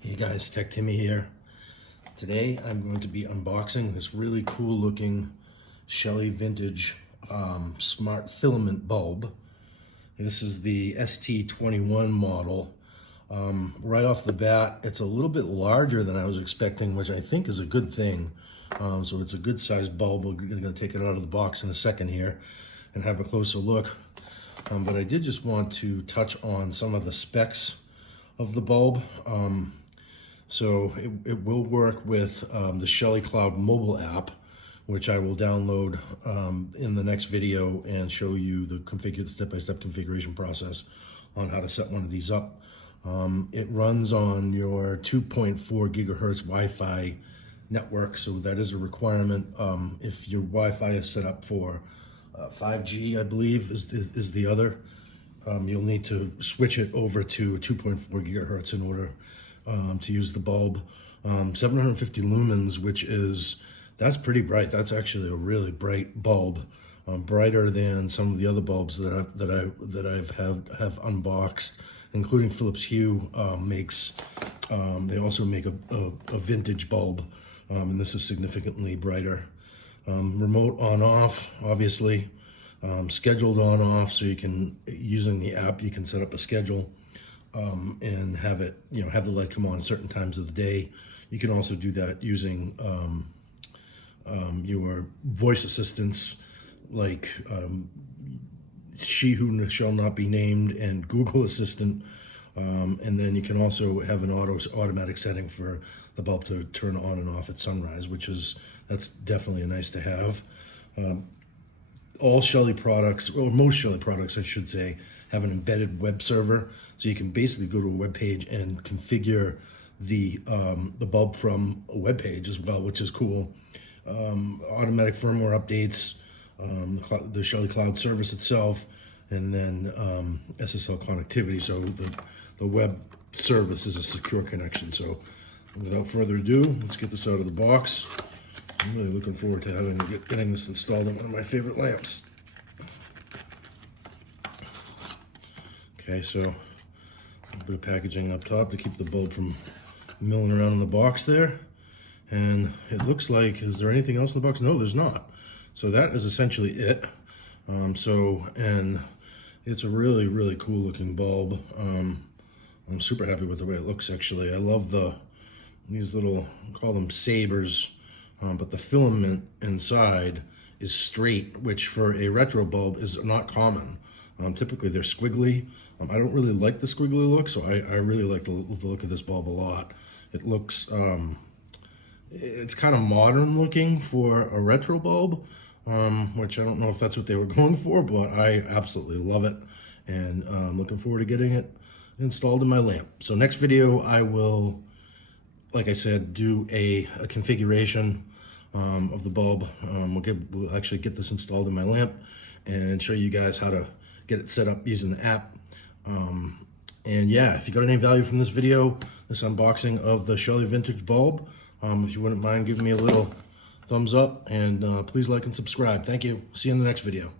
Hey guys, Tech Timmy here. Today I'm going to be unboxing this really cool looking Shelly vintage smart filament bulb. This is the ST21 model. Right off the bat, it's a little bit larger than I was expecting, which I think is a good thing. So it's a good sized bulb. We're going to take it out of the box in a second here and have a closer look. But I did just want to touch on some of the specs of the bulb. So it will work with the Shelly Cloud mobile app, which I will download in the next video and show you the step-by-step configuration process on how to set one of these up. It runs on your 2.4 gigahertz Wi-Fi network, so that is a requirement. If your Wi-Fi is set up for 5G, I believe is the other, you'll need to switch it over to 2.4 gigahertz in order to use the bulb. 750 lumens, that's pretty bright. That's actually a really bright bulb, brighter than some of the other bulbs that I have unboxed, including Philips Hue makes. They also make a vintage bulb, and this is significantly brighter. Remote on off, obviously. Scheduled on off, so you can, using the app, you can set up a schedule and have it, have the light come on certain times of the day. You can also do that using your voice assistants like She Who Shall Not Be Named and Google Assistant. And then you can also have an automatic setting for the bulb to turn on and off at sunrise, that's definitely a nice to have. All Shelly products, or most Shelly products, I should say, have an embedded web server, so you can basically go to a web page and configure the bulb from a web page as well, which is cool. Automatic firmware updates, the Shelly Cloud service itself, and then SSL connectivity. So the web service is a secure connection. So without further ado, let's get this out of the box. I'm really looking forward to getting this installed on one of my favorite lamps. Okay, so a bit of packaging up top to keep the bulb from milling around in the box there. And it looks like, is there anything else in the box? No, there's not. So that is essentially it. And it's a really, really cool looking bulb. I'm super happy with the way it looks, actually. I love these little, call them sabers. But the filament inside is straight, which for a retro bulb is not common. Typically they're squiggly. I don't really like the squiggly look, so I really like the look of this bulb a lot. It looks, it's kind of modern looking for a retro bulb, which I don't know if that's what they were going for, but I absolutely love it. And I'm looking forward to getting it installed in my lamp. So next video I will, like I said, do a configuration of the bulb. We'll actually get this installed in my lamp and show you guys how to get it set up using the app. And yeah, if you got any value from this video, this unboxing of the Shelly vintage bulb, if you wouldn't mind giving me a little thumbs up, and please like and subscribe. Thank you. See you in the next video.